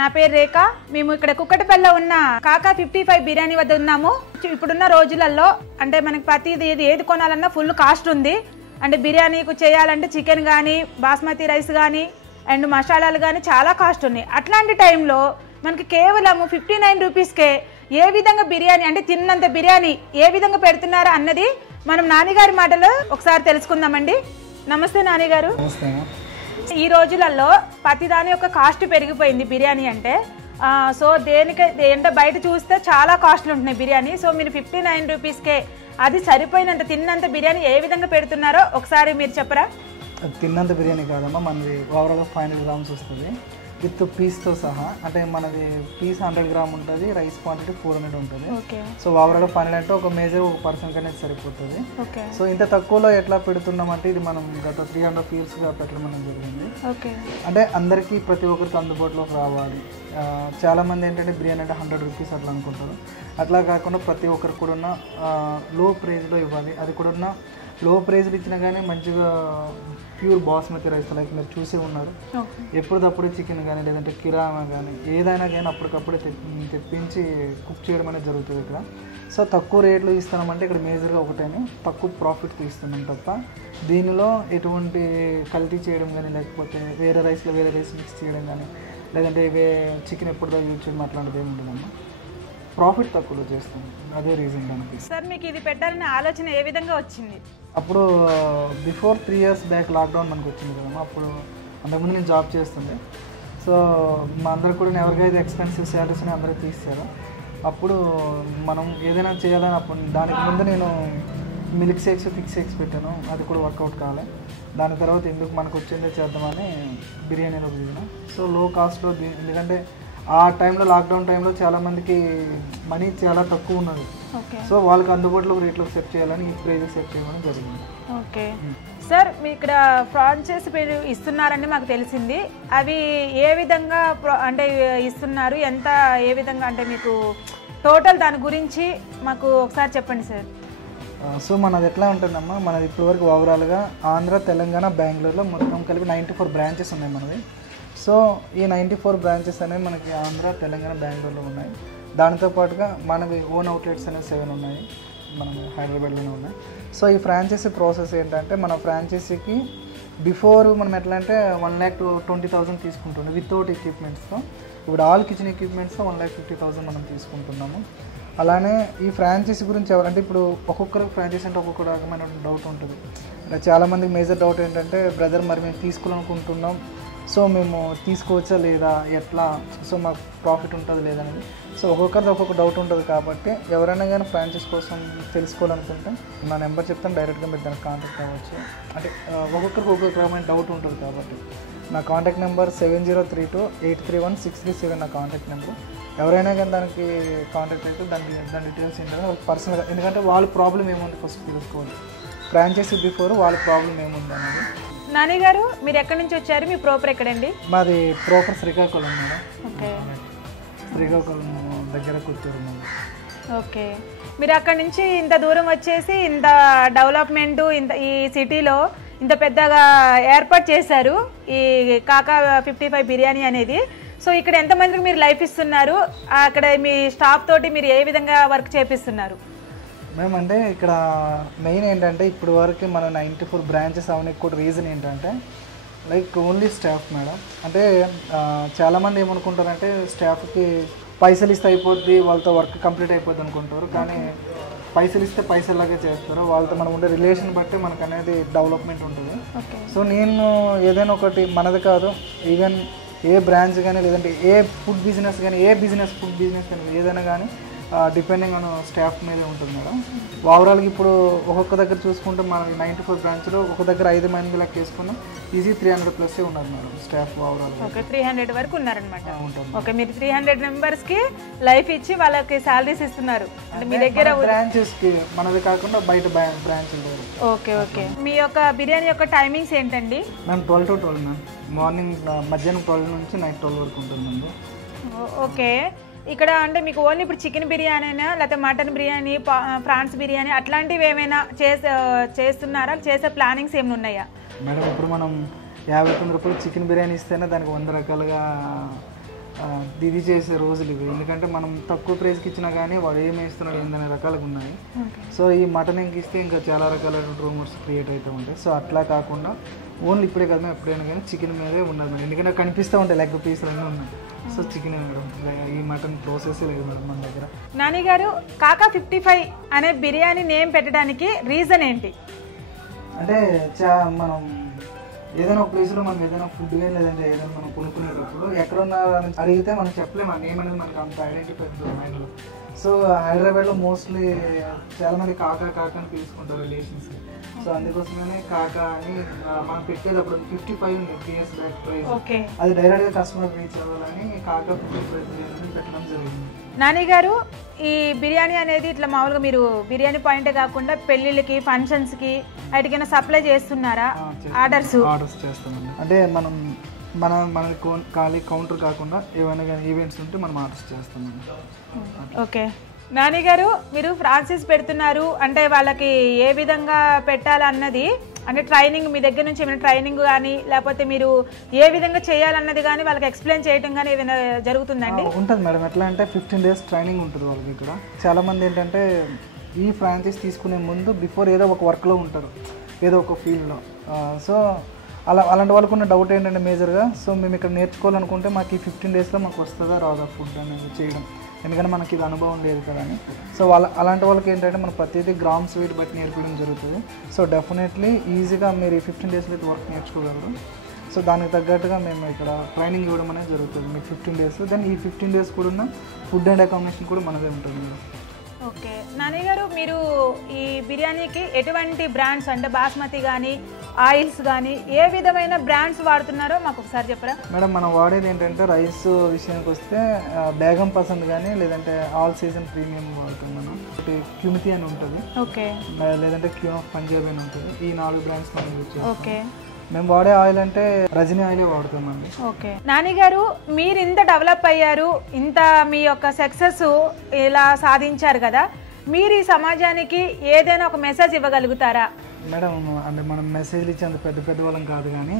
నా పేరు రేఖ. మేము ఇక్కడ కుక్కటిపల్లిలో ఉన్న కాకా 55 బిర్యానీ వద్ద ఉన్నాము. ఇప్పుడున్న రోజులలో అంటే మనకి ప్రతిది ఏది కొనాలన్నా ఫుల్ కాస్ట్ ఉంది. అంటే బిర్యానీకు చేయాలంటే చికెన్ కానీ, బాస్మతి రైస్ కానీ అండ్ మసాలాలు కానీ చాలా కాస్ట్ ఉన్నాయి. అట్లాంటి టైంలో మనకి కేవలం 59 రూపీస్కే ఏ విధంగా బిర్యానీ అంటే తిన్నంత బిర్యానీ ఏ విధంగా పెడుతున్నారో అన్నది మనం నానిగారి మాటలో ఒకసారి తెలుసుకుందామండి. నమస్తే నానిగారు. ఈ రోజులలో ప్రతిదాని యొక్క కాస్ట్ పెరిగిపోయింది బిర్యానీ అంటే. సో దేనికి అంటే బయట చూస్తే చాలా కాస్ట్లు ఉంటున్నాయి బిర్యానీ. సో మీరు 59 రూపీస్కే అది సరిపోయినంత తిన్నంత బిర్యానీ ఏ విధంగా పెడుతున్నారో ఒకసారి మీరు చెప్పరా? తిన్నంత బిర్యానీ కాదమ్మా, మనది ఓవరాల్గా 500 గ్రామ్స్ వస్తుంది విత్ పీస్తో సహా. అంటే మనది పీస్ 100 గ్రామ్ ఉంటుంది, రైస్ క్వాంటిటీ 400 ఉంటుంది. సో ఓవరాల్గా 500 అంటే ఒక మేజర్ ఒక పర్సన్ అనేది సరిపోతుంది. సో ఇంత తక్కువలో ఎట్లా పెడుతున్నామంటే ఇది మనం గత 300 ఇయర్స్గా పెట్టడం అనేది జరిగింది. అంటే అందరికీ ప్రతి ఒక్కరికి అందుబాటులోకి రావాలి. చాలామంది ఏంటంటే బిర్యానీ అంటే 100 రూపీస్ అట్లా అనుకుంటారు. అట్లా కాకుండా ప్రతి ఒక్కరికి కూడా లో ప్రైజ్లో ఇవ్వాలి. అది కూడా లో ప్రైజ్లు ఇచ్చినా కానీ మంచిగా ప్యూర్ బాస్మతి రైస్ లైక్ మీరు చూసే ఉన్నారు. ఎప్పటికప్పుడు చికెన్ కానీ లేదంటే కిరామా కానీ ఏదైనా కానీ అప్పటికప్పుడే తెప్పించి కుక్ చేయడం అనేది జరుగుతుంది ఇక్కడ. సో తక్కువ రేట్లు ఇస్తున్నామంటే ఇక్కడ మేజర్గా ఒకటేనే తక్కువ ప్రాఫిట్ తీస్తున్నాం తప్ప దీనిలో ఎటువంటి కల్తీ చేయడం కానీ లేకపోతే వేరే రైస్లో వేరే రైస్ మిక్స్ చేయడం కానీ లేదంటే చికెన్ ఎప్పుడు యూజ్ చేయడం అట్లాంటిది ఏమి ఉంటుందమ్మా. ప్రాఫిట్ తక్కువలో చేస్తాం, అదే రీజన్ దానికి. సార్ మీకు ఇది పెట్టాలనే ఆలోచన ఏ విధంగా వచ్చింది? అప్పుడు బిఫోర్ 3 years బ్యాక్ లాక్డౌన్ మనకు వచ్చింది కదమ్మా. అప్పుడు అంతకుముందు నేను జాబ్ చేస్తుండే. సో మా అందరికి కూడా ఎవరికైతే ఎక్స్పెన్సివ్ శాలరీస్ని అందరూ తీస్తారు. అప్పుడు మనం ఏదైనా చేయాలని అప్పుడు దానికి ముందు నేను మిల్క్ షేక్స్ థిక్ షేక్స్ పెట్టాను. అది కూడా వర్కౌట్ కాలే. దాని తర్వాత ఎందుకు మనకు వచ్చిందే చేద్దామని బిర్యానీలో దిగిన. సో లో కాస్ట్లో ఎందుకంటే ఆ టైంలో లాక్డౌన్ టైంలో చాలామందికి మనీ చాలా తక్కువ ఉన్నది. సో వాళ్ళకి అందుబాటులో రేట్లో సెట్ చేయాలని ఈ ప్రైజ్ సెట్ చేయడం జరిగింది. ఓకే సార్, మీ ఇక్కడ ఫ్రాంచైజీ పేరు ఇస్తున్నారని మాకు తెలిసింది. అవి ఏ విధంగా అంటే ఇస్తున్నారు, ఎంత ఏ విధంగా అంటే మీకు టోటల్ దాని గురించి మాకు ఒకసారి చెప్పండి సార్. సో మనది ఎట్లా ఉంటుందమ్మా, మనది ఇప్పటివరకు ఓవరాల్గా ఆంధ్ర, తెలంగాణ, బెంగళూరులో మొత్తం కలిపి 94 బ్రాంచెస్ ఉన్నాయి మనది. సో ఈ 94 బ్రాంచెస్ అనేవి మనకి ఆంధ్ర, తెలంగాణ, బెంగళూరులో ఉన్నాయి. దానితో పాటుగా మనవి ఓన్ అవుట్లెట్స్ అనేవి 7 ఉన్నాయి, మనం హైదరాబాద్లోనే ఉన్నాయి. సో ఈ ఫ్రాంచైజీ ప్రాసెస్ ఏంటంటే మన ఫ్రాంచైజీకి బిఫోర్ మనం ఎట్లా అంటే 1,20,000 తీసుకుంటుండే వితౌట్ ఎక్విప్మెంట్స్తో. ఇప్పుడు ఆల్ కిచెన్ ఎక్విప్మెంట్స్తో 1,50,000 మనం తీసుకుంటున్నాము. అలానే ఈ ఫ్రాంచైజీ గురించి ఎవరంటే ఇప్పుడు ఒక్కొక్కరికి ఫ్రాంచైజీ అంటే ఒక్కొక్క రకమైన డౌట్ ఉంటుంది. చాలామందికి మేజర్ డౌట్ ఏంటంటే బ్రదర్ మరి మేము తీసుకోవాలనుకుంటున్నాం, సో మేము తీసుకోవచ్చా లేదా, ఎట్లా, సో మాకు ప్రాఫిట్ ఉంటుంది లేదనేది. సో ఒక్కొక్కరిది ఒక్కొక్క డౌట్ ఉంటుంది. కాబట్టి ఎవరైనా కానీ ఫ్రాంచైజ్ కోసం తెలుసుకోవాలనుకుంటే నా నెంబర్ చెప్తాను, డైరెక్ట్గా మీరు దానికి కాంటాక్ట్ అవ్వచ్చు. అంటే ఒక్కొక్కరికి ఒక్కొక్క రకమైన డౌట్ ఉంటుంది కాబట్టి నా కాంటాక్ట్ నెంబర్ 7032831637 నా కాంటాక్ట్ నెంబర్. ఎవరైనా కానీ దానికి కాంటాక్ట్ అయితే దాని డీటెయిల్స్ ఏంటంటే వాళ్ళకి పర్సనల్గా, ఎందుకంటే వాళ్ళ ప్రాబ్లం ఏముంది ఫస్ట్ తెలుసుకోవాలి. ఫ్రాంచైజీ బిఫోర్ వాళ్ళ ప్రాబ్లం ఏముంది అనేది. నాని గారు మీరు ఎక్కడి నుంచి వచ్చారు, మీ ప్రాపర్ ఎక్కడండి? మాది ప్రాపర్ శ్రీకాకుళం మేడం. శ్రీకాకుళం దగ్గర కూర్చోరు. ఓకే, మీరు అక్కడి నుంచి ఇంత దూరం వచ్చేసి ఇంత డెవలప్మెంట్ ఈ సిటీలో ఇంత పెద్దగా ఏర్పాటు చేశారు ఈ కాకా 55 బిర్యానీ అనేది. సో ఇక్కడ ఎంతమందికి మీరు లైఫ్ ఇస్తున్నారు, అక్కడ మీ స్టాఫ్ తోటి మీరు ఏ విధంగా వర్క్ చేపిస్తున్నారు? మేము అంటే ఇక్కడ మెయిన్ ఏంటంటే ఇప్పుడు వరకు మన 94 బ్రాంచెస్ అవన్నీ కూడా రీజన్ ఏంటంటే లైక్ ఓన్లీ స్టాఫ్ మేడం. అంటే చాలామంది ఏమనుకుంటారంటే స్టాఫ్కి పైసలు ఇస్తే అయిపోద్ది, వాళ్ళతో వర్క్ కంప్లీట్ అయిపోద్ది అనుకుంటారు. కానీ పైసలు ఇస్తే పైసలాగే చేస్తారు. వాళ్ళతో మనం ఉండే రిలేషన్ బట్టి మనకు అనేది డెవలప్మెంట్ ఉంటుంది. సో నేను ఏదైనా ఒకటి మనది కాదు, ఈవెన్ ఏ బ్రాంచ్ కానీ లేదంటే ఏ ఫుడ్ బిజినెస్ కానీ ఫుడ్ బిజినెస్ కానీ ఏదైనా కానీ డిపెండింగ్ ఆన్ స్టాఫ్ మీదే ఉంటుంది మేడం. ఓవరాల్గా ఇప్పుడు ఒక్కొక్క దగ్గర చూసుకుంటే మన 94 బ్రాంచ్లో ఒక దగ్గర 5 మంది లెక్క వేసుకున్నాం, ఈజీ 300+ ఉన్నారు మేడం స్టాఫ్ ఓవరాల్. ఓకే, 300 వరకు ఉన్నారనమాట. ఓకే, మీరు 300 మెంబర్స్కి లైఫ్ ఇచ్చి వాళ్ళకి శాలరీస్ ఇస్తున్నారు అంటే మీ దగ్గర బ్రాంచెస్కి, మనది కాకుండా బయట బ్రాంచ్లు. ఓకే ఓకే, మీ యొక్క బిర్యానీ యొక్క టైమింగ్స్ ఏంటండి? మేము 12 to 12 మ్యామ్. మార్నింగ్ మధ్యాహ్నం 12 నుంచి నైట్ 12 వరకు ఉంటుందండి. ఓకే, ఇక్కడ అంటే మీకు ఓన్లీ ఇప్పుడు చికెన్ బిర్యానీనా లేకపోతే మటన్ బిర్యానీ, ప్రాన్స్ బిర్యానీ అట్లాంటివి ఏమైనా చేస్తున్నారా, చేసే ప్లానింగ్స్ ఏమైనా ఉన్నాయా మేడం? ఇప్పుడు మనం 59 రూపాయలు చికెన్ బిర్యానీ ఇస్తేనే దానికి 100 రకాలుగా ఇది చేసే రోజులు ఇవి. ఎందుకంటే మనం తక్కువ ప్రైస్కి ఇచ్చినా కానీ వాడు ఏం వేస్తున్నాడు ఏందనే రకాలుగా ఉన్నాయి. సో ఈ మటన్ ఇంక ఇస్తే ఇంకా చాలా రకాల రూమర్స్ క్రియేట్ అవుతూ ఉంటాయి. సో అట్లా కాకుండా ఓన్లీ ఇప్పుడే కదా ఎప్పుడైనా కానీ చికెన్ మీదే ఉన్నది మేడం. ఎందుకంటే కనిపిస్తూ ఉంటాయి లెగ్ పీసులు అన్నీ ఉన్నాయి. సో చికెన్ మేడం, ఈ మటన్ ప్రాసెస్ లేదు మేడం మన దగ్గర. నాని గారు, కాకా 55 అనే బిర్యానీ నేమ్ పెట్టడానికి రీజన్ ఏంటి? అంటే మనం ఏదైనా ఒక ప్లేస్లో మనం ఏదైనా ఫుడ్ కానీ లేదంటే ఏదైనా మనం కొనుక్కునేటప్పుడు ఎక్కడున్నా అడిగితే మనం చెప్పలేము ఆ నేమ్ అనేది మనకు అంత ఐడెంటిఫై అవుతుంది మైండ్లో. సో హైదరాబాద్లో మోస్ట్లీ చాలామంది కాకా అని పిలుచుకుంటారు రిలేషన్స్. సో అందుకోసమే కాకా అని మనం పెట్టేటప్పుడు 55 ఉంది 3 years బ్యాక్ ప్రైస్. అది డైరెక్ట్గా కస్టమర్ రీచ్ అవ్వాలని కాకా 55 పెట్టడం జరిగింది. నాని గారు, ఈ బిర్యానీ అనేది ఇట్లా మామూలుగా మీరు బిర్యానీ పాయింటే కాకుండా పెళ్ళిళ్ళకి, ఫంక్షన్స్కి వాటికైనా సప్లై చేస్తున్నారా? ఆర్డర్స్ చేస్తామండి. అంటే మన ఖాళీ కౌంటర్ కాకుండా ఏమైనా కానీ ఈవెంట్స్ ఉంటే మనం ఆర్డర్స్ చేస్తామండి. ఓకే నాని గారు, మీరు ఫ్రాన్సైజ్ పెడుతున్నారు అంటే వాళ్ళకి ఏ విధంగా పెట్టాలన్నది, అంటే ట్రైనింగ్ మీ దగ్గర నుంచి ఏమైనా ట్రైనింగ్ కానీ లేకపోతే మీరు ఏ విధంగా చేయాలన్నది కానీ వాళ్ళకి ఎక్స్ప్లెయిన్ చేయడం కానీ ఏదైనా జరుగుతుందండి? ఉంటుంది మేడం. ఎట్లా అంటే 15 days ట్రైనింగ్ ఉంటుంది వాళ్ళకి. ఇక్కడ చాలామంది ఏంటంటే ఈ ఫ్రాంచైజ్ తీసుకునే ముందు బిఫోర్ ఏదో ఒక వర్క్లో ఉంటారు, ఏదో ఒక ఫీల్డ్లో. సో అలాంటి వాళ్ళకు ఉన్న డౌట్ ఏంటంటే మేజర్గా, సో మేము ఇక్కడ నేర్చుకోవాలనుకుంటే మాకు ఈ 15 daysలో మాకు వస్తుందా రాదా ఫుడ్ అనేది చేయడం, ఎందుకంటే మనకి ఇది అనుభవం లేదు కదా అని. సో అలాంటి వాళ్ళకి ఏంటంటే మనం ప్రతిదీ గ్రామ్స్ వెయిట్ బట్టి నేర్పించడం జరుగుతుంది. సో డెఫినెట్లీ ఈజీగా మీరు ఈ 15 daysలో వర్క్ నేర్చుకోగలరు. సో దానికి తగ్గట్టుగా మేము ఇక్కడ ట్రైనింగ్ ఇవ్వడం అనేది జరుగుతుంది మీకు 15 days. దెన్ ఈ 15 days కూడా ఉన్న ఫుడ్ అండ్ అకామిడేషన్ కూడా మనదే ఉంటుంది. ఓకే నాని గారు, మీరు ఈ బిర్యానీకి ఎటువంటి బ్రాండ్స్ అంటే బాస్మతి కానీ ఆయిల్స్ కానీ ఏ విధమైన బ్రాండ్స్ వాడుతున్నారో మాకు ఒకసారి చెప్పరా? మేడం మనం వాడేది ఏంటంటే రైస్ విషయానికి వస్తే బేగం పసంద్ కానీ లేదంటే ఆల్ సీజన్ ప్రీమియం వాడుతాం మనం. ఒకటి క్యూమితి అని ఉంటుంది, ఓకే, లేదంటే క్యూన్ ఆఫ్ పంజాబ్ అని ఉంటుంది. ఈ 4 బ్రాండ్స్ మనం యూజ్ చేస్తాం. ఓకే, మేము వాడే ఆయిల్ అంటే రజనీ ఆయిలే వాడుతామండి. ఓకే నాని గారు, మీరు ఇంత డెవలప్ అయ్యారు, ఇంత మీ యొక్క సక్సెస్ ఇలా సాధించారు కదా, మీరు ఈ సమాజానికి ఏదైనా ఒక మెసేజ్ ఇవ్వగలుగుతారా? మేడం అంటే మనం మెసేజ్లు ఇచ్చేంత పెద్ద వాళ్ళం కాదు కానీ,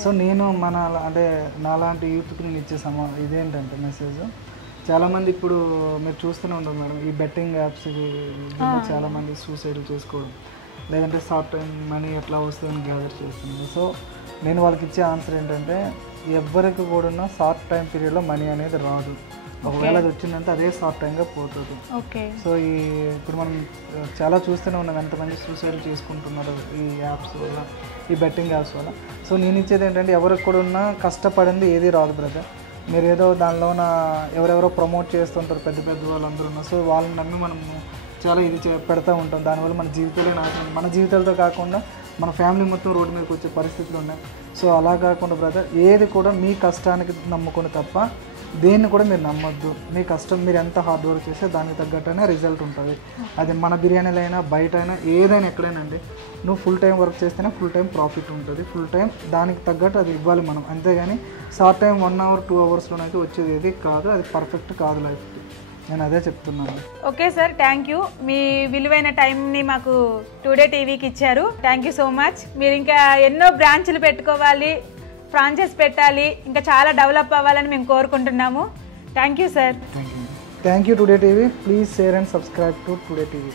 సో నేను అంటే నాలాంటి యూత్కి నేను ఇచ్చే ఇదేంటంటే మెసేజ్, చాలామంది ఇప్పుడు మీరు చూస్తూనే ఉంటారు మేడం, ఈ బెట్టింగ్ యాప్స్ చాలామంది సూసైడ్ చేసుకోవడం, లేదంటే షార్ట్ టైం మనీ ఎట్లా వస్తుందని గ్యాదర్ చేస్తున్నాను. సో నేను వాళ్ళకి ఇచ్చే ఆన్సర్ ఏంటంటే, ఎవరికి కూడా షార్ట్ టైం పీరియడ్లో మనీ అనేది రాదు. ఒకవేళ అది వచ్చిందంటే అదే షార్ట్ టైంగా పోతుంది. సో ఇప్పుడు మనం చాలా చూస్తూనే ఉన్నాం ఎంతమంది సూసైడ్ చేసుకుంటున్నారు ఈ యాప్స్ వల్ల, ఈ బెట్టింగ్ యాప్స్ వల్ల. సో నేను ఇచ్చేది ఏంటంటే, ఎవరికి కూడా ఉన్నా కష్టపడింది ఏది రాదు బ్రదర్. మీరు ఏదో దానిలోన ఎవరెవరో ప్రమోట్ చేస్తుంటారు పెద్ద వాళ్ళందరూ ఉన్నారు. సో వాళ్ళని నమ్మి మనం చాలా ఇది పెడతా ఉంటాం. దానివల్ల మన జీవితాలే నాశనం, మన జీవితాలతో కాకుండా మన ఫ్యామిలీ మొత్తం రోడ్డు మీదకి వచ్చే పరిస్థితులు ఉన్నాయి. సో అలా కాకుండా బ్రదర్, ఏది కూడా మీ కష్టానికి నమ్ముకొని తప్ప దేన్ని కూడా మీరు నమ్మొద్దు. మీ కష్టం మీరు ఎంత హార్డ్ వర్క్ చేస్తే దానికి తగ్గట్టునే రిజల్ట్ ఉంటుంది. అది మన బిర్యానీలు అయినా బయట అయినా ఏదైనా ఎక్కడైనా అండి, నువ్వు ఫుల్ టైం వర్క్ చేస్తేనే ఫుల్ టైం ప్రాఫిట్ ఉంటుంది. ఫుల్ టైం దానికి తగ్గట్టు అది ఇవ్వాలి మనం, అంతేగాని షార్ట్ టైం 1 hour 2 hours వచ్చేది ఏది కాదు, అది పర్ఫెక్ట్ కాదు లైఫ్కి. నేను అదే చెప్తున్నాను. Okay sir, thank you. మీ విలువైన టైంని మాకు టుడే టీవీకి ఇచ్చారు. Thank you so much. మీరు ఇంకా ఎన్నో బ్రాంచ్లు పెట్టుకోవాలి, ఫ్రాంచైజ్ పెట్టాలి, ఇంకా చాలా డెవలప్ అవ్వాలని మేము కోరుకుంటున్నాము. Thank you sir. Thank you today TV. Please share and subscribe to today TV.